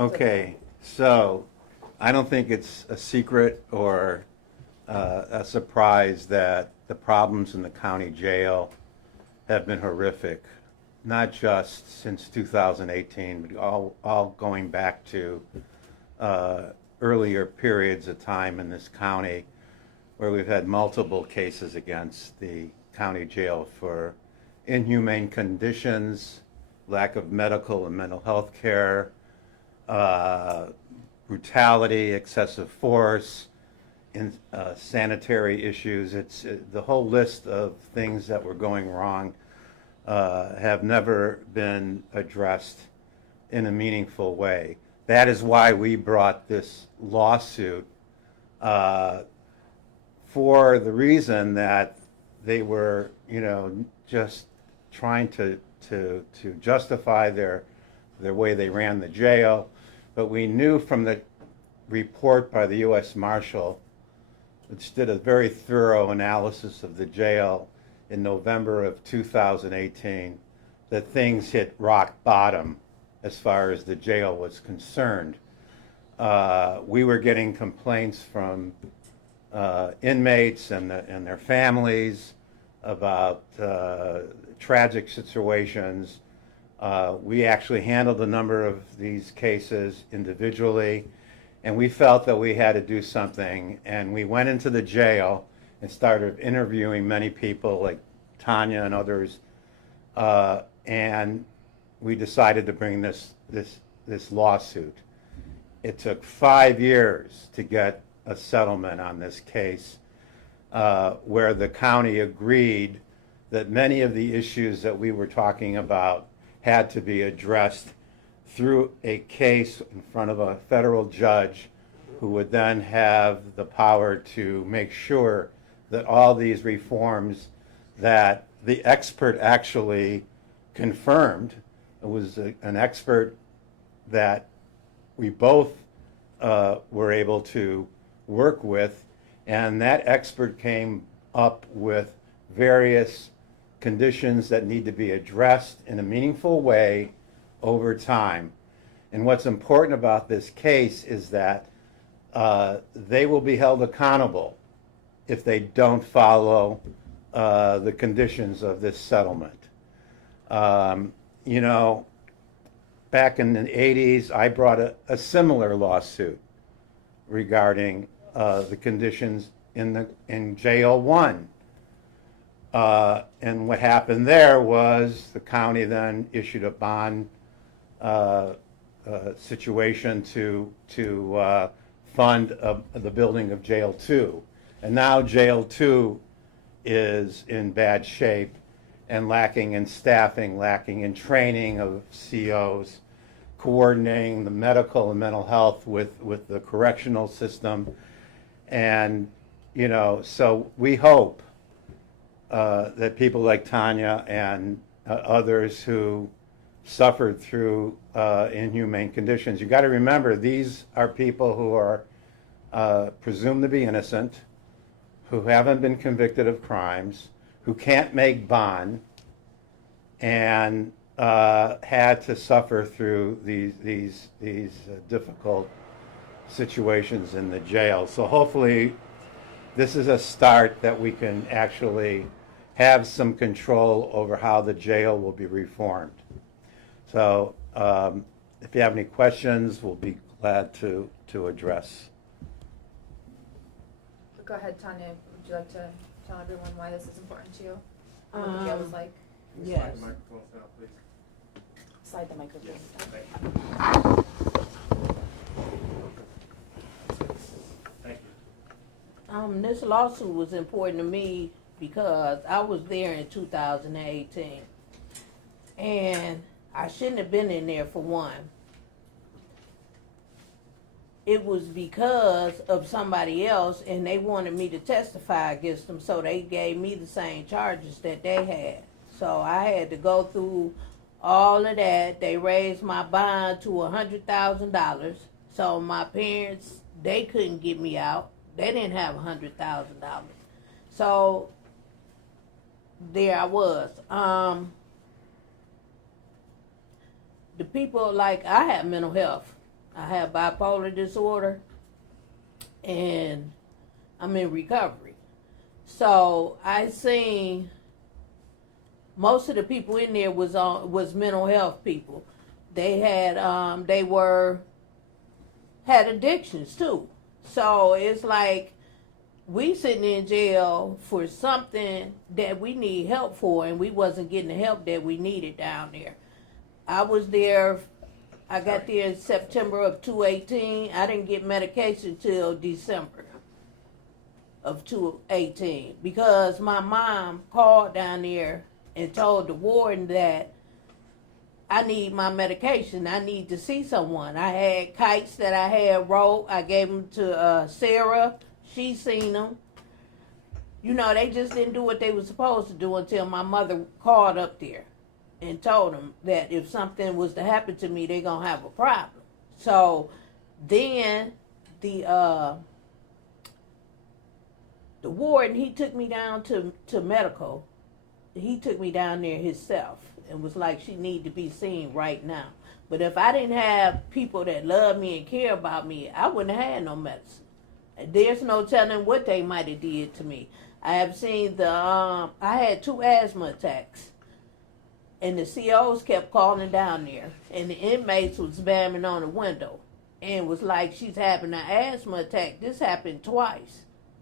Okay, so I don't think it's a secret or a surprise that the problems in the county jail have been horrific, not just since 2018, but all going back to earlier periods of time in this county where we've had multiple cases against the county jail for inhumane conditions, lack of medical and mental health care, brutality, excessive force, sanitary issues. It's the whole list of things that were going wrong have never been addressed in a meaningful way. That is why we brought this lawsuit for the reason that they were, just trying to justify their way they ran the jail. But we knew from the report by the U.S. Marshal, which did a very thorough analysis of the jail in November of 2018, that things hit rock bottom as far as the jail was concerned. We were getting complaints from inmates and their families about tragic situations. We actually handled a number of these cases individually, and we felt that we had to do something, and we went into the jail and started interviewing many people like Tanya and others, and we decided to bring this lawsuit. It took 5 years to get a settlement on this case, where the county agreed that many of the issues that we were talking about had to be addressed through a case in front of a federal judge who would then have the power to make sure that all these reforms that the expert actually confirmed. It was an expert that we both were able to work with, and that expert came up with various conditions that need to be addressed in a meaningful way over time. And what's important about this case is that they will be held accountable if they don't follow the conditions of this settlement. Back in the 80s, I brought a similar lawsuit regarding the conditions in jail 1. And what happened there was the county then issued a bond situation to fund the building of jail 2. And now jail 2 is in bad shape and lacking in staffing, lacking in training of COs, coordinating the medical and mental health with the correctional system. And, so we hope that people like Tanya and others who suffered through inhumane conditions, you got to remember, these are people who are presumed to be innocent, who haven't been convicted of crimes, who can't make bond, and had to suffer through these difficult situations in the jail. So hopefully this is a start that we can actually have some control over how the jail will be reformed. So if you have any questions, we'll be glad to address. Go ahead, Tanya. Would you like to tell everyone why this is important to you? What the jail was like? Yes. Slide the microphone down, please. Slide the microphone. Yes, thank you. This lawsuit was important to me because I was there in 2018, and I shouldn't have been in there for one. It was because of somebody else, and they wanted me to testify against them, so they gave me the same charges that they had. So I had to go through all of that. They raised my bond to $100,000. So my parents, they couldn't get me out. They didn't have $100,000. So there I was. The people, like, I have mental health. I have bipolar disorder, and I'm in recovery. So I seen most of the people in there was mental health people. They had had addictions too. So it's like we sitting in jail for something that we need help for, and we wasn't getting the help that we needed down there. I was there. I got there in September of 2018. I didn't get medication till December of 2018 because my mom called down there and told the warden that I need my medication. I need to see someone. I had kites that I had wrote. I gave them to Sarah. She seen them. You know, they just didn't do what they were supposed to do until my mother called up there and told them that if something was to happen to me, they're going to have a problem. So then the warden, he took me down to medical. He took me down there himself and was like, she need to be seen right now. But if I didn't have people that love me and care about me, I wouldn't have had no medicine. There's no telling what they might have did to me. I have seen I had 2 asthma attacks, and the COs kept calling down there, and the inmates was bamming on the window, and was like, she's having an asthma attack. This happened twice.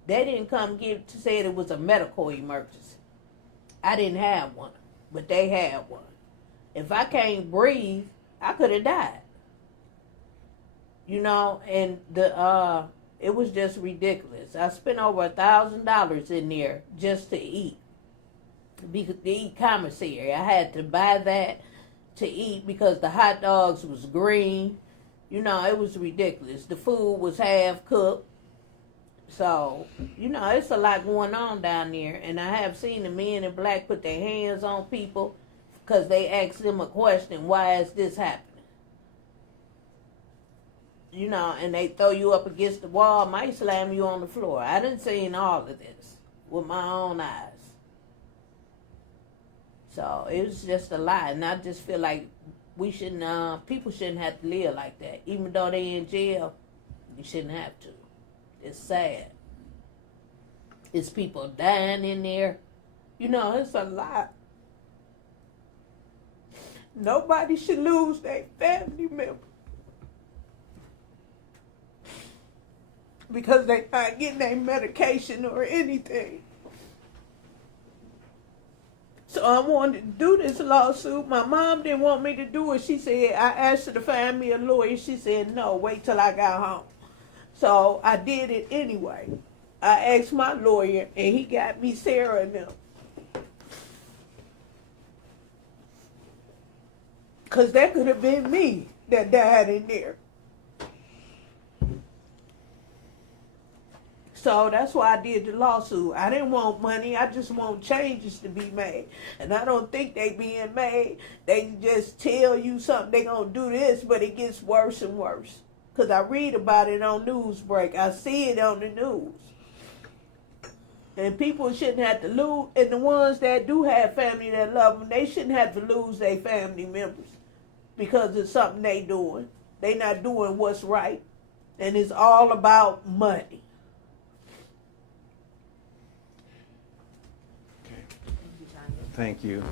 They didn't come to say it was a medical emergency. I didn't have one, but they had one. If I can't breathe, I could have died. You know, and it was just ridiculous. I spent over $1,000 in there just to eat. To eat commissary. I had to buy that to eat because the hot dogs was green. You know, it was ridiculous. The food was half cooked. So, you know, it's a lot going on down there. And I have seen the men in black put their hands on people because they asked them a question, why is this happening? You know, and they throw you up against the wall, might slam you on the floor. I done seen all of this with my own eyes. So it was just a lot. And I just feel like people shouldn't have to live like that. Even though they in jail, you shouldn't have to. It's sad. It's people dying in there. You know, it's a lot. Nobody should lose their family member because they not getting their medication or anything. So I wanted to do this lawsuit. My mom didn't want me to do it. She said, I asked her to find me a lawyer. She said, no, wait till I got home. So I did it anyway. I asked my lawyer, and he got me Sarah and them. Because that could have been me that died in there. So that's why I did the lawsuit. I didn't want money. I just want changes to be made. And I don't think they being made. They just tell you something, they going to do this, but it gets worse and worse. Because I read about it on Newsbreak. I see it on the news. And people shouldn't have to lose. And the ones that do have family that love them, they shouldn't have to lose their family members because it's something they doing. They not doing what's right. And it's all about money. Thank you.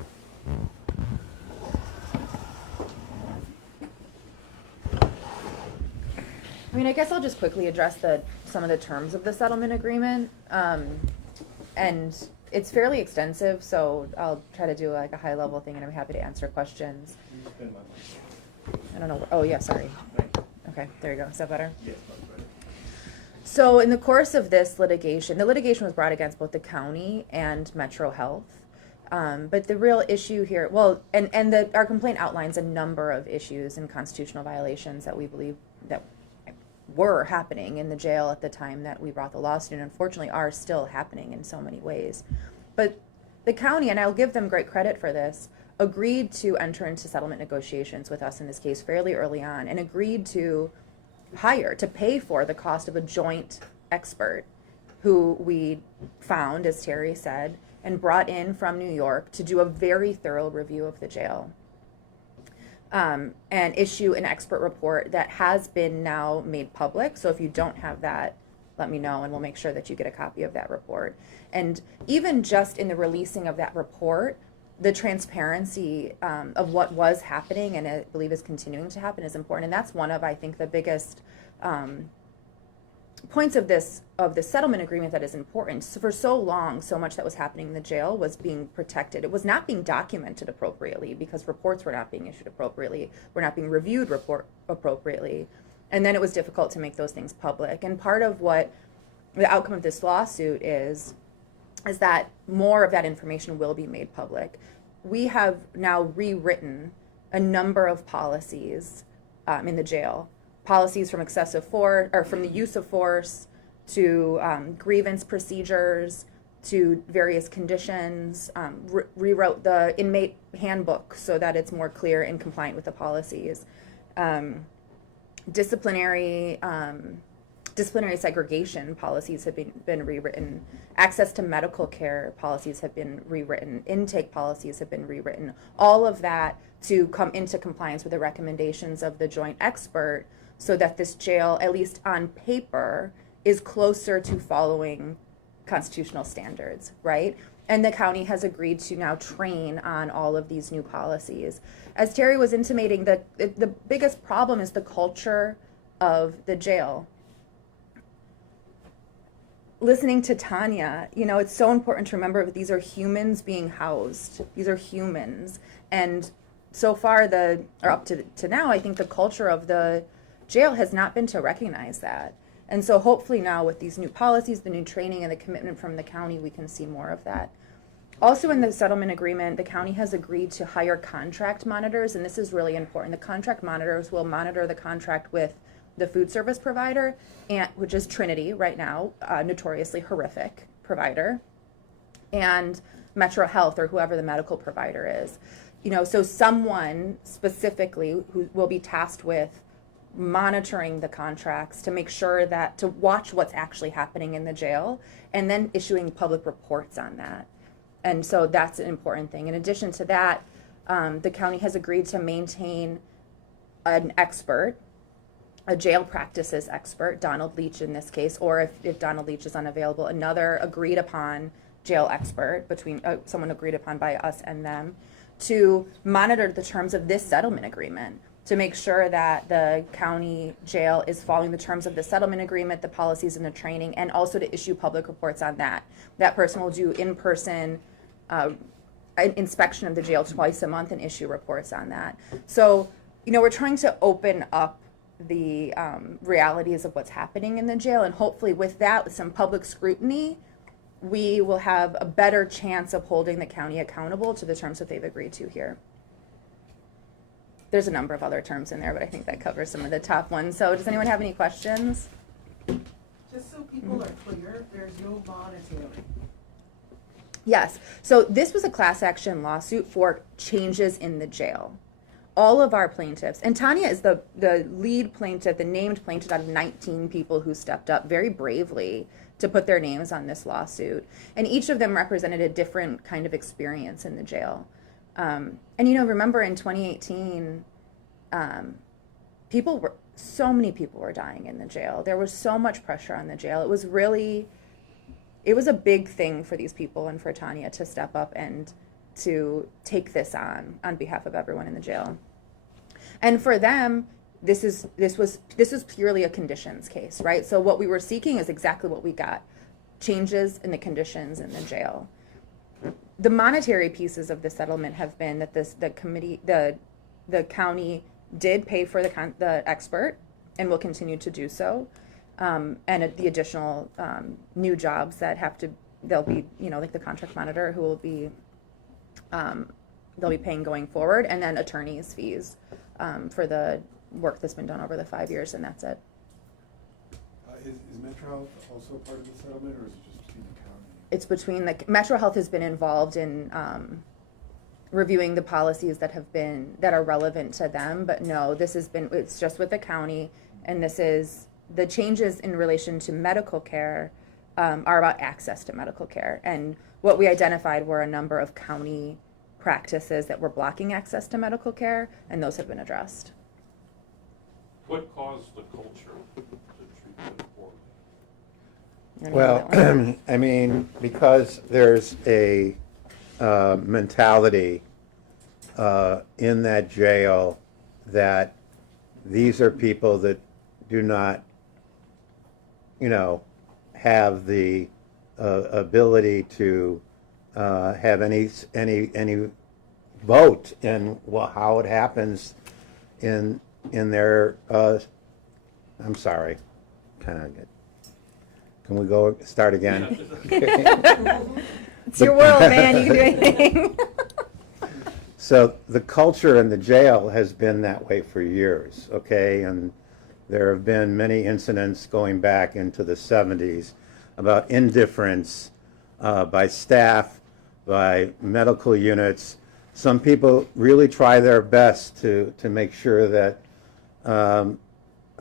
I mean, I guess I'll just quickly address some of the terms of the settlement agreement. And it's fairly extensive, so I'll try to do like a high level thing, and I'm happy to answer questions. I don't know. Oh, yeah, sorry. Okay, there you go. Is that better? Yes, much better. So in the course of this litigation, the litigation was brought against both the county and Metro Health. But the real issue here, our complaint outlines a number of issues and constitutional violations that we believe that were happening in the jail at the time that we brought the lawsuit, and unfortunately are still happening in so many ways. But the county, and I'll give them great credit for this, agreed to enter into settlement negotiations with us in this case fairly early on, and agreed to pay for the cost of a joint expert who we found, as Terry said, and brought in from New York to do a very thorough review of the jail. and issue an expert report that has been now made public. So if you don't have that, let me know and we'll make sure that you get a copy of that report. And even just in the releasing of that report, the transparency of what was happening and I believe is continuing to happen is important. And that's one of, I think, the biggest points of the settlement agreement that is important. So for so long, so much that was happening in the jail was being protected. It was not being documented appropriately because reports were not being issued appropriately, were not being reviewed appropriately. And then it was difficult to make those things public. And part of what the outcome of this lawsuit is that more of that information will be made public. We have now rewritten a number of policies in the jail. Policies from excessive force, or from the use of force, to grievance procedures, to various conditions, rewrote the inmate handbook so that it's more clear and compliant with the policies. Disciplinary segregation policies have been rewritten. Access to medical care policies have been rewritten. Intake policies have been rewritten. All of that to come into compliance with the recommendations of the joint expert so that this jail, at least on paper, is closer to following constitutional standards, right? And the county has agreed to now train on all of these new policies. As Terry was intimating, the biggest problem is the culture of the jail. Listening to Tanya, it's so important to remember that these are humans being housed. These are humans. And so far, up to now, I think the culture of the jail has not been to recognize that. And so hopefully now with these new policies, the new training, and the commitment from the county, we can see more of that. Also in the settlement agreement, the county has agreed to hire contract monitors, and this is really important. The contract monitors will monitor the contract with the food service provider, which is Trinity right now, notoriously horrific provider, and Metro Health, or whoever the medical provider is. So someone specifically who will be tasked with monitoring the contracts to make sure to watch what's actually happening in the jail, and then issuing public reports on that. And so that's an important thing. In addition to that, the county has agreed to maintain an expert, a jail practices expert, Donald Leach in this case, or if Donald Leach is unavailable, another agreed upon jail expert, between someone agreed upon by us and them, to monitor the terms of this settlement agreement, to make sure that the county jail is following the terms of the settlement agreement, the policies and the training, and also to issue public reports on that. That person will do in-person inspection of the jail twice a month and issue reports on that. So, we're trying to open up the realities of what's happening in the jail, and hopefully with that, with some public scrutiny, we will have a better chance of holding the county accountable to the terms that they've agreed to here. There's a number of other terms in there, but I think that covers some of the top ones. So does anyone have any questions? Just so people are clear, there's no monetary. Yes. So this was a class action lawsuit for changes in the jail. All of our plaintiffs, and Tanya is the lead plaintiff, the named plaintiff out of 19 people who stepped up very bravely to put their names on this lawsuit. And each of them represented a different kind of experience in the jail. And remember in 2018, so many people were dying in the jail. There was so much pressure on the jail. It was a big thing for these people and for Tanya to step up and to take this on behalf of everyone in the jail. And for them, this was purely a conditions case, right? So what we were seeking is exactly what we got: changes in the conditions in the jail. The monetary pieces of the settlement have been that the county did pay for the expert and will continue to do so, and the additional new jobs that they'll be, like the contract monitor who will be, they'll be paying going forward, and then attorney's fees for the work that's been done over the 5 years, and that's it. Is Metro Health also part of the settlement, or is it just between the county? It's between Metro Health has been involved in reviewing the policies that are relevant to them, but no, it's just with the county, and this is the changes in relation to medical care are about access to medical care. And what we identified were a number of county practices that were blocking access to medical care, and those have been addressed. What caused the culture to treat them poorly? You wanna handle that one? Well, I mean, because there's a mentality in that jail that these are people that do not, have the ability to have any vote in how it happens in their. I'm sorry, kind of. Can we go start again? It's your world, man. You can do anything. So the culture in the jail has been that way for years, okay? And there have been many incidents going back into the 70s about indifference by staff, by medical units. Some people really try their best to make sure that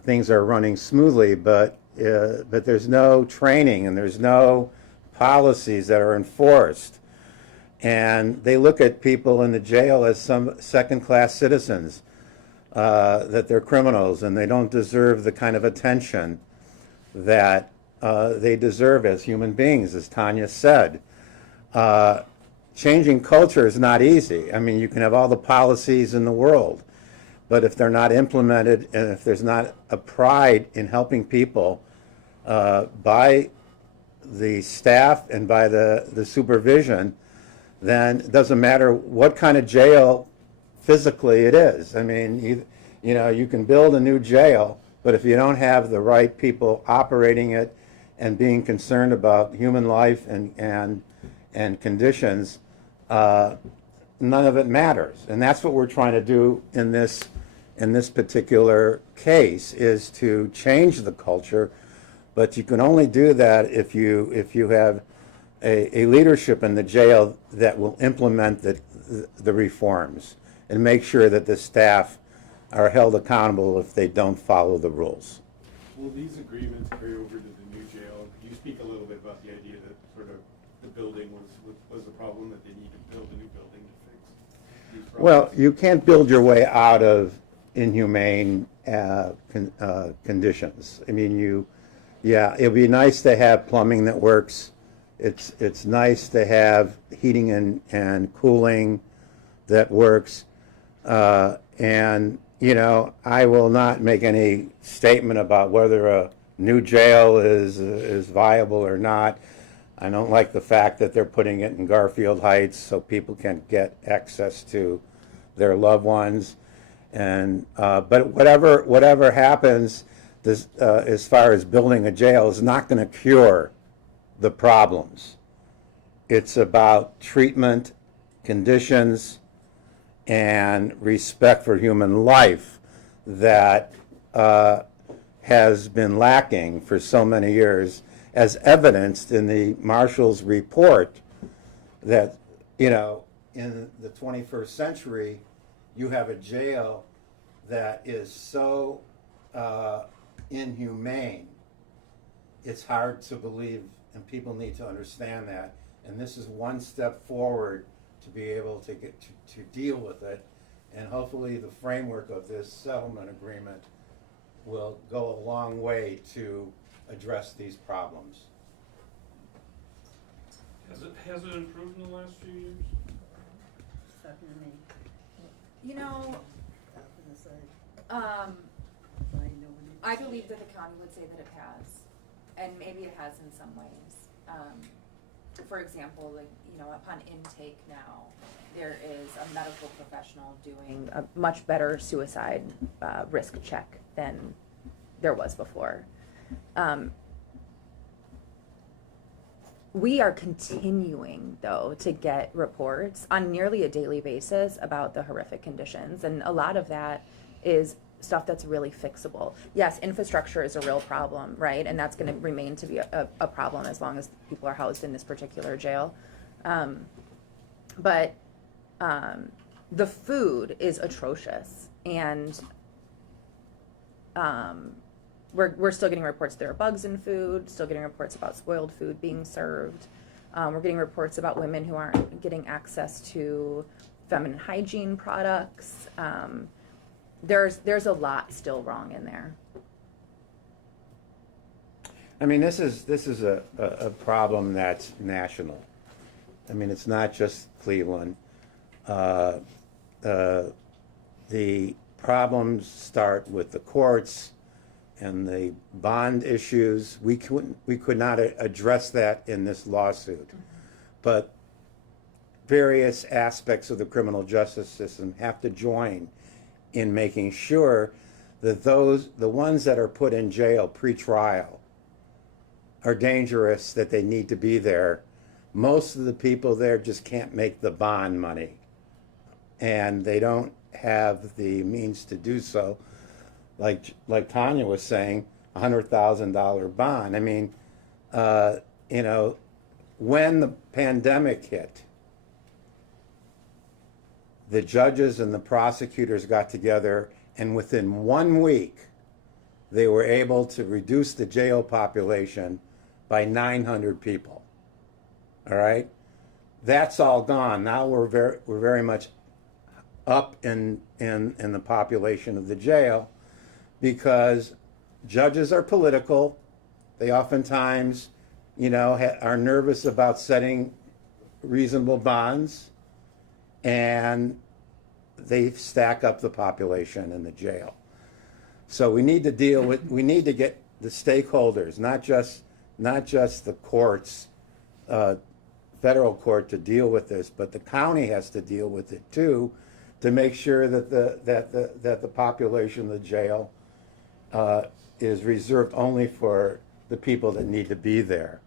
things are running smoothly, but there's no training and there's no policies that are enforced. And they look at people in the jail as some second-class citizens, that they're criminals and they don't deserve the kind of attention that they deserve as human beings, as Tanya said. Changing culture is not easy. I mean, you can have all the policies in the world, but if they're not implemented and if there's not a pride in helping people by the staff and by the supervision, then it doesn't matter what kind of jail physically it is. I mean, you can build a new jail, but if you don't have the right people operating it and being concerned about human life and conditions, none of it matters. And that's what we're trying to do in this particular case, is to change the culture. But you can only do that if you have a leadership in the jail that will implement the reforms and make sure that the staff are held accountable if they don't follow the rules. Will these agreements carry over to the new jail? Could you speak a little bit about the idea that sort of the building was a problem, that they need to build a new building to fix these problems? Well, you can't build your way out of inhumane conditions. I mean, it'd be nice to have plumbing that works. It's nice to have heating and cooling that works. And, I will not make any statement about whether a new jail is viable or not. I don't like the fact that they're putting it in Garfield Heights so people can get access to their loved ones. And but whatever happens, this, as far as building a jail, is not going to cure the problems. It's about treatment, conditions, and respect for human life that has been lacking for so many years, as evidenced in the Marshall's report that, in the 21st century, you have a jail that is so inhumane. It's hard to believe, and people need to understand that. And this is one step forward to be able to get to deal with it. And hopefully the framework of this settlement agreement will go a long way to address these problems. Has it improved in the last few years? I believe that the county would say that it has, and maybe it has in some ways. For example, upon intake now, there is a medical professional doing a much better suicide risk check than there was before. We are continuing, though, to get reports on nearly a daily basis about the horrific conditions, and a lot of that is stuff that's really fixable. Yes, infrastructure is a real problem, right? And that's going to remain to be a problem as long as people are housed in this particular jail. But the food is atrocious, and we're still getting reports there are bugs in food, still getting reports about spoiled food being served. We're getting reports about women who aren't getting access to feminine hygiene products. There's a lot still wrong in there. I mean, this is a problem that's national. I mean, it's not just Cleveland. The problems start with the courts and the bond issues. We could not address that in this lawsuit, but various aspects of the criminal justice system have to join in making sure that the ones that are put in jail pre-trial are dangerous, that they need to be there. Most of the people there just can't make the bond money, and they don't have the means to do so. Like Tanya was saying, $100,000 bond. I mean, you know, when the pandemic hit, the judges and the prosecutors got together, and within 1 week, they were able to reduce the jail population by 900 people. All right, that's all gone. Now we're very much up in the population of the jail, because judges are political. They oftentimes, you know, are nervous about setting reasonable bonds, and they stack up the population in the jail. So we need to get the stakeholders, not just the courts, federal court, to deal with this, but the county has to deal with it too, to make sure that the population of the jail is reserved only for the people that need to be there.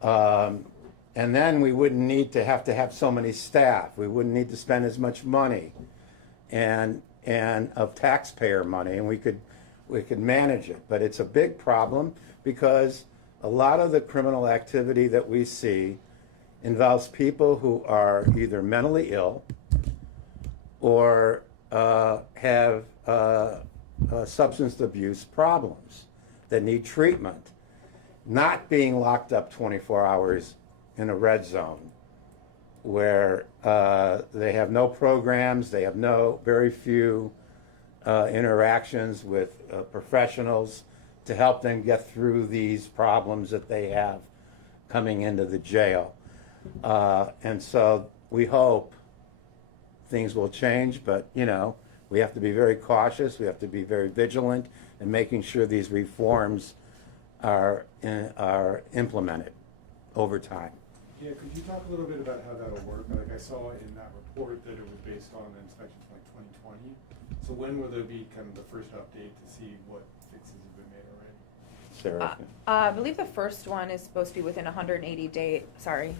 And then we wouldn't need to have so many staff. We wouldn't need to spend as much money and of taxpayer money, and we could manage it. But it's a big problem, because a lot of the criminal activity that we see involves people who are either mentally ill or have substance abuse problems that need treatment, not being locked up 24 hours in a red zone where they have no programs, they have very few interactions with professionals to help them get through these problems that they have coming into the jail. And so we hope things will change, but you know, we have to be very cautious, we have to be very vigilant in making sure these reforms are implemented over time. Yeah, could you talk a little bit about how that'll work? Like, I saw in that report that it was based on inspections from like 2020. So when will there be kind of the first update to see what fixes have been made already? Sarah? I believe the first one is supposed to be within 180 days. Sorry.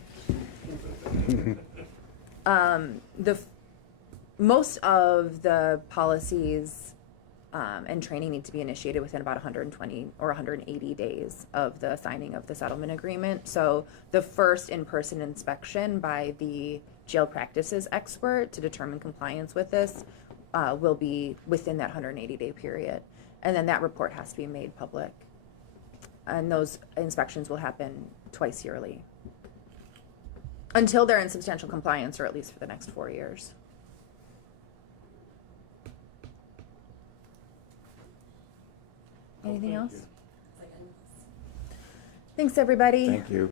Most of the policies and training need to be initiated within about 120 or 180 days of the signing of the settlement agreement. So the first in-person inspection by the jail practices expert to determine compliance with this will be within that 180-day period. And then that report has to be made public. And those inspections will happen twice yearly until they're in substantial compliance, or at least for the next 4 years. Anything else? you. Thanks, everybody. Thank you.